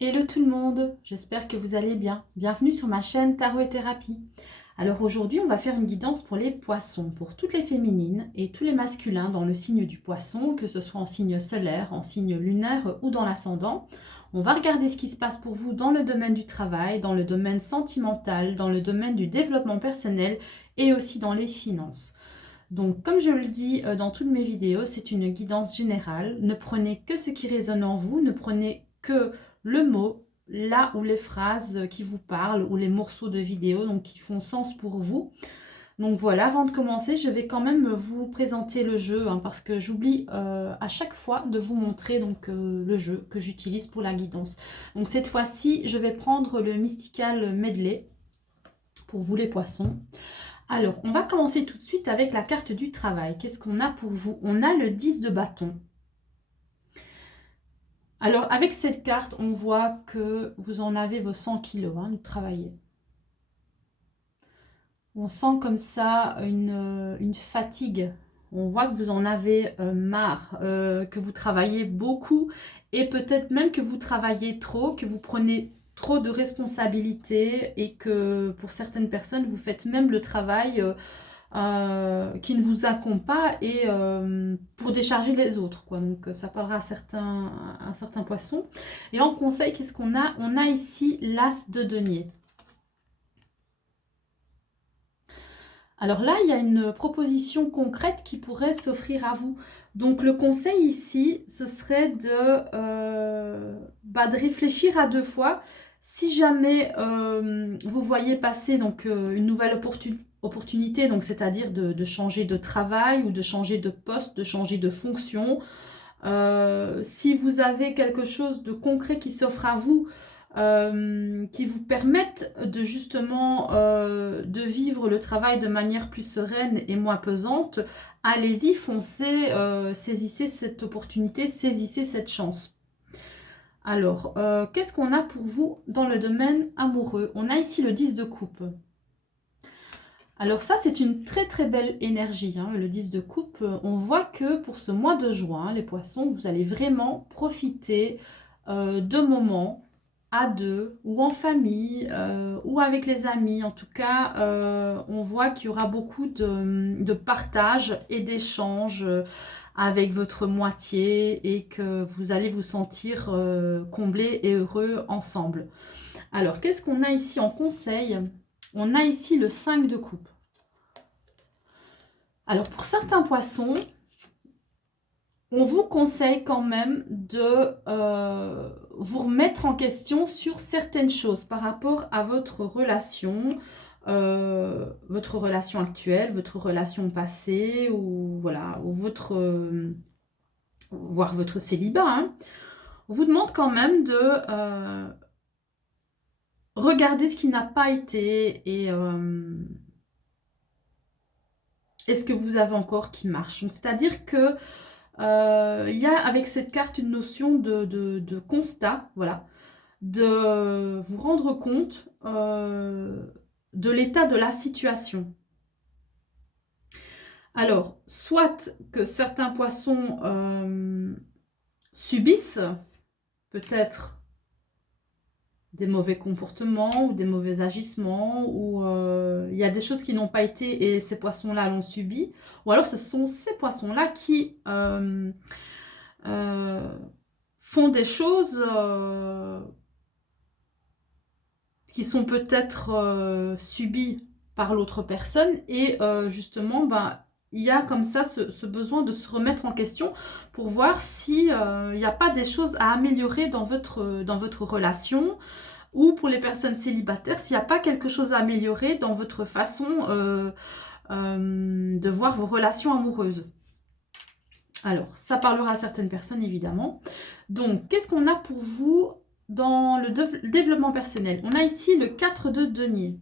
Hello tout le monde, j'espère que vous allez bien. Bienvenue sur ma chaîne Tarot et Thérapie. Alors aujourd'hui, on va faire une guidance pour les poissons, pour toutes les féminines et tous les masculins dans le signe du poisson, que ce soit en signe solaire, en signe lunaire ou dans l'ascendant. On va regarder ce qui se passe pour vous dans le domaine du travail, dans le domaine sentimental, dans le domaine du développement personnel et aussi dans les finances. Donc, comme je le dis dans toutes mes vidéos, c'est une guidance générale. Ne prenez que ce qui résonne en vous, ne prenez que le mot, là où les phrases qui vous parlent ou les morceaux de vidéo donc qui font sens pour vous. Donc voilà, avant de commencer, je vais quand même vous présenter le jeu parce que j'oublie à chaque fois de vous montrer donc le jeu que j'utilise pour la guidance. Donc cette fois-ci, je vais prendre le Mystical Medley pour vous les poissons. Alors, on va commencer tout de suite avec la carte du travail. Qu'est-ce qu'on a pour vous? On a le 10 de bâton. Alors, avec cette carte, on voit que vous en avez vos 100 kilos de travailler. On sent comme ça une fatigue. On voit que vous en avez marre, que vous travaillez beaucoup et peut-être même que vous travaillez trop, que vous prenez trop de responsabilités et que pour certaines personnes, vous faites même le travail qui ne vous incombe pas et pour décharger les autres, quoi. Donc ça parlera à certains poissons. Et en conseil, qu'est-ce qu'on a? On a ici l'as de denier. Alors là, il y a une proposition concrète qui pourrait s'offrir à vous. Donc le conseil ici, ce serait de réfléchir à deux fois. Si jamais vous voyez passer donc, une nouvelle opportunité, donc c'est-à-dire de changer de travail ou de changer de poste, de changer de fonction, si vous avez quelque chose de concret qui s'offre à vous, qui vous permettent de justement de vivre le travail de manière plus sereine et moins pesante, allez-y, foncez, saisissez cette opportunité, saisissez cette chance. Alors, qu'est-ce qu'on a pour vous dans le domaine amoureux? On a ici le 10 de coupe. Alors ça, c'est une très très belle énergie, le 10 de coupe. On voit que pour ce mois de juin, les poissons, vous allez vraiment profiter de moments à deux ou en famille ou avec les amis. En tout cas, on voit qu'il y aura beaucoup de partage et d'échanges avec votre moitié et que vous allez vous sentir comblés et heureux ensemble. Alors, qu'est-ce qu'on a ici en conseil? On a ici le 5 de coupe. Alors, pour certains poissons, on vous conseille quand même de vous remettre en question sur certaines choses par rapport à votre relation actuelle, votre relation passée, ou voilà, ou votre, voire votre célibat. On vous demande quand même de regarder ce qui n'a pas été et ce que vous avez encore qui marche. C'est-à-dire que il y a avec cette carte une notion de constat, voilà, de vous rendre compte de l'état de la situation. Alors, soit que certains poissons subissent peut-être des mauvais comportements ou des mauvais agissements, ou il y a des choses qui n'ont pas été et ces poissons-là l'ont subi, ou alors ce sont ces poissons-là qui font des choses qui sont peut-être subies par l'autre personne et justement, il y a comme ça ce besoin de se remettre en question pour voir s'il n'y a pas des choses à améliorer dans votre relation, ou pour les personnes célibataires, s'il n'y a pas quelque chose à améliorer dans votre façon de voir vos relations amoureuses. Alors, ça parlera à certaines personnes, évidemment. Donc, qu'est-ce qu'on a pour vous dans le développement personnel? On a ici le 4 de denier.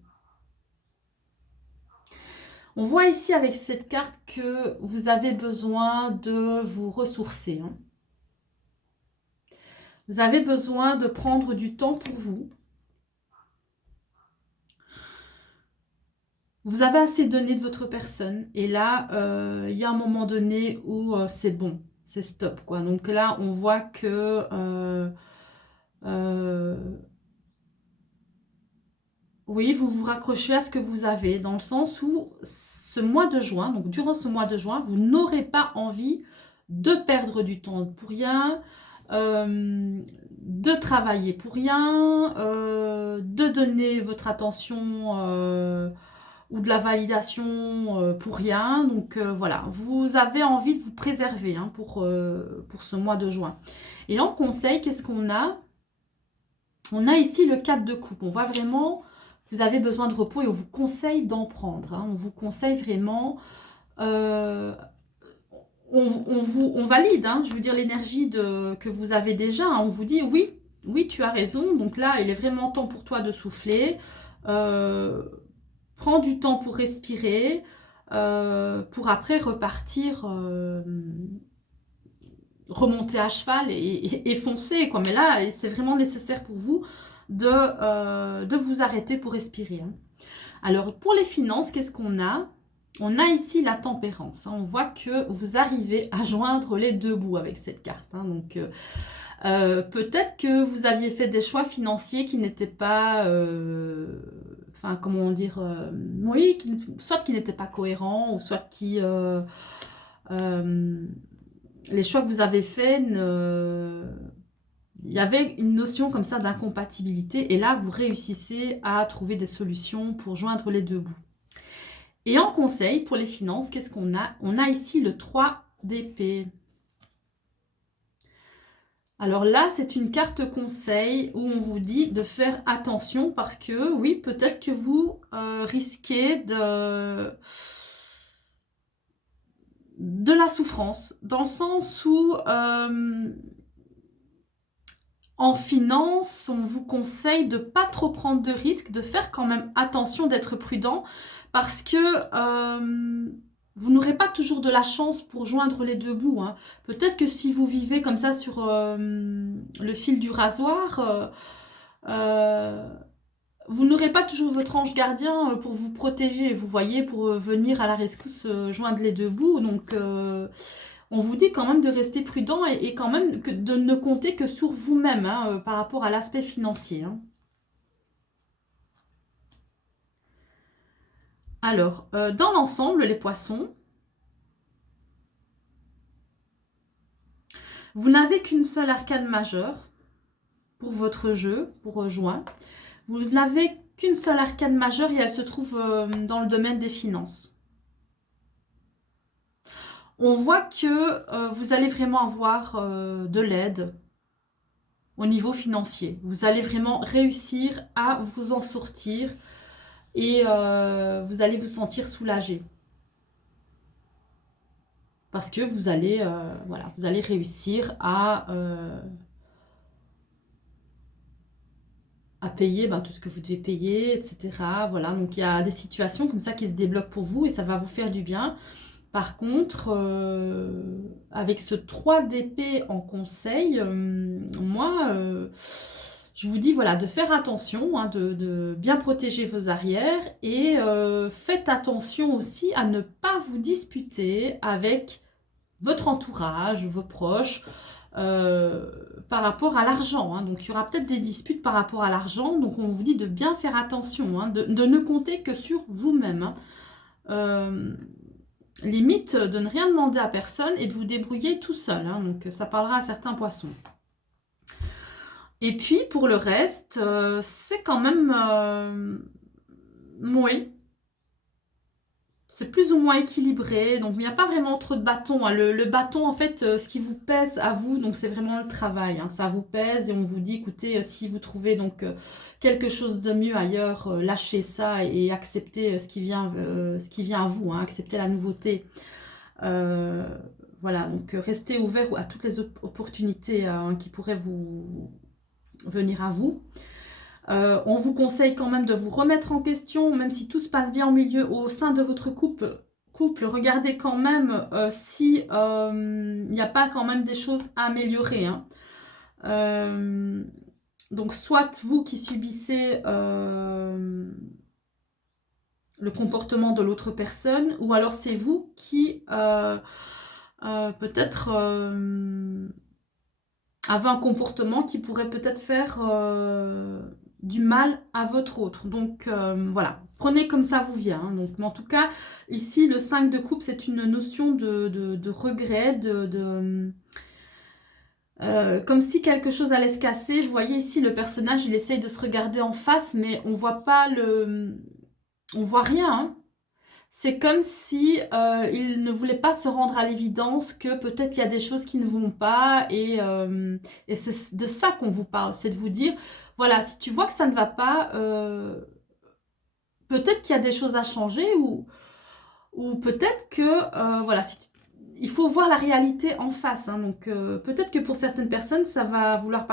On voit ici avec cette carte que vous avez besoin de vous ressourcer. Vous avez besoin de prendre du temps pour vous. Vous avez assez donné de votre personne. Et là, il y a un moment donné où c'est bon, c'est stop, quoi. Donc là, on voit que Euh, oui, vous vous raccrochez à ce que vous avez, dans le sens où ce mois de juin, donc durant ce mois de juin, vous n'aurez pas envie de perdre du temps pour rien, de travailler pour rien, de donner votre attention ou de la validation pour rien. Donc voilà, vous avez envie de vous préserver hein, pour ce mois de juin. Et en conseil, qu'est-ce qu'on a? On a ici le 4 de coupe. On voit vraiment, vous avez besoin de repos et on vous conseille d'en prendre. Hein. On vous conseille vraiment, euh, on valide, hein, je veux dire, l'énergie que vous avez déjà. Hein. On vous dit, oui, oui, tu as raison. Donc là, il est vraiment temps pour toi de souffler. Euh, Prends du temps pour respirer, pour après repartir, remonter à cheval et foncer, quoi. Mais là, c'est vraiment nécessaire pour vous de vous arrêter pour respirer. Hein. Alors, pour les finances, qu'est-ce qu'on a? On a ici la tempérance. Hein. On voit que vous arrivez à joindre les deux bouts avec cette carte. Hein. Donc, peut-être que vous aviez fait des choix financiers qui n'étaient pas... enfin, comment dire, oui, soit qui n'étaient pas cohérents, ou soit qui, les choix que vous avez faits, il y avait une notion comme ça d'incompatibilité, et là, vous réussissez à trouver des solutions pour joindre les deux bouts. Et en conseil, pour les finances, qu'est-ce qu'on a? On a ici le 3 d'épée. Alors là, c'est une carte conseil où on vous dit de faire attention parce que, oui, peut-être que vous risquez de la souffrance, dans le sens où en finance, on vous conseille de ne pas trop prendre de risques, de faire quand même attention, d'être prudent, parce que vous n'aurez pas toujours de la chance pour joindre les deux bouts. Hein. Peut-être que si vous vivez comme ça sur le fil du rasoir, euh, vous n'aurez pas toujours votre ange gardien pour vous protéger, vous voyez, pour venir à la rescousse, joindre les deux bouts. Donc, on vous dit quand même de rester prudent et quand même de ne compter que sur vous-même hein, par rapport à l'aspect financier. Hein. Alors, dans l'ensemble, les poissons, vous n'avez qu'une seule arcane majeure pour votre jeu, pour juin. Vous n'avez qu'une seule arcane majeure et elle se trouve dans le domaine des finances. On voit que vous allez vraiment avoir de l'aide au niveau financier. Vous allez vraiment réussir à vous en sortir et vous allez vous sentir soulagé. Parce que vous allez, voilà, vous allez réussir à payer tout ce que vous devez payer, etc. Voilà, donc il y a des situations comme ça qui se débloquent pour vous et ça va vous faire du bien. Par contre, avec ce 3 d'épée en conseil, moi, je vous dis voilà, de faire attention, hein, de bien protéger vos arrières et faites attention aussi à ne pas vous disputer avec votre entourage, vos proches, par rapport à l'argent. Hein. Donc il y aura peut-être des disputes par rapport à l'argent, donc on vous dit de bien faire attention, hein, de ne compter que sur vous-même. Hein. Limite de ne rien demander à personne et de vous débrouiller tout seul. Hein. Donc ça parlera à certains poissons. Et puis pour le reste, c'est quand même... oui, c'est plus ou moins équilibré, donc il n'y a pas vraiment trop de bâtons. Hein. Le bâton, en fait, ce qui vous pèse à vous, donc c'est vraiment le travail. Hein. Ça vous pèse et on vous dit, écoutez, si vous trouvez donc quelque chose de mieux ailleurs, lâchez ça et acceptez ce qui vient à vous, hein. Acceptez la nouveauté. Voilà, donc restez ouvert à toutes les opportunités qui pourraient vous venir à vous. On vous conseille quand même de vous remettre en question, même si tout se passe bien au sein de votre couple. Regardez quand même si il n'y a pas quand même des choses à améliorer. Hein. Donc soit vous qui subissez le comportement de l'autre personne, ou alors c'est vous qui peut-être avait un comportement qui pourrait peut-être faire du mal à votre autre. Donc voilà, prenez comme ça vous vient, hein. Donc, mais en tout cas, ici, le 5 de coupe, c'est une notion de regret, comme si quelque chose allait se casser. Vous voyez ici, le personnage, il essaye de se regarder en face, mais on voit pas on voit rien, hein. C'est comme si il ne voulait pas se rendre à l'évidence que peut-être il y a des choses qui ne vont pas et c'est de ça qu'on vous parle, c'est de vous dire, voilà, si tu vois que ça ne va pas, peut-être qu'il y a des choses à changer ou peut-être que, voilà, il faut voir la réalité en face, hein. Donc peut-être que pour certaines personnes, ça va vouloir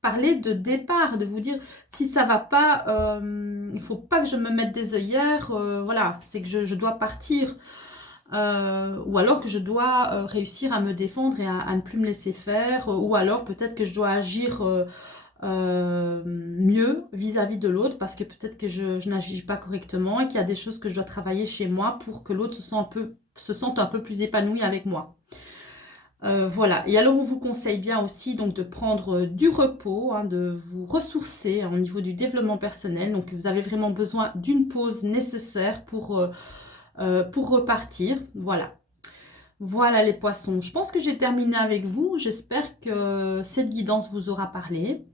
parler de départ, de vous dire si ça va pas, il faut pas que je me mette des œillères, voilà, c'est que je dois partir, ou alors que je dois réussir à me défendre et à ne plus me laisser faire, ou alors peut-être que je dois agir mieux vis-à-vis de l'autre parce que peut-être que je n'agis pas correctement et qu'il y a des choses que je dois travailler chez moi pour que l'autre se sente un peu plus épanoui avec moi. Voilà, et alors on vous conseille bien aussi donc de prendre du repos, hein, de vous ressourcer, hein, au niveau du développement personnel. Donc vous avez vraiment besoin d'une pause nécessaire pour repartir. Voilà. Voilà les poissons. Je pense que j'ai terminé avec vous. J'espère que cette guidance vous aura parlé.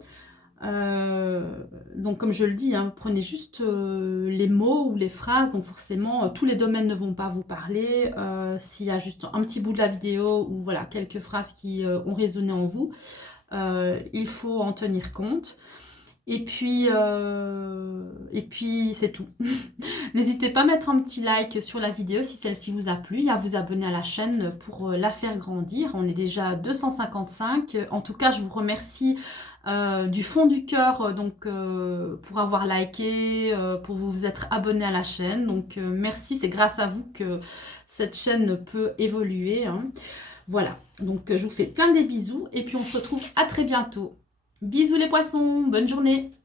Euh, donc comme je le dis, hein, vous prenez juste les mots ou les phrases, donc forcément tous les domaines ne vont pas vous parler. S'il y a juste un petit bout de la vidéo ou voilà quelques phrases qui ont résonné en vous, il faut en tenir compte. Et puis c'est tout. N'hésitez pas à mettre un petit like sur la vidéo si celle-ci vous a plu et à vous abonner à la chaîne pour la faire grandir. On est déjà à 255. En tout cas, je vous remercie du fond du cœur pour avoir liké, pour vous être abonné à la chaîne. Donc merci, c'est grâce à vous que cette chaîne peut évoluer, hein. Voilà, donc je vous fais plein de bisous et puis on se retrouve à très bientôt. Bisous les poissons, bonne journée!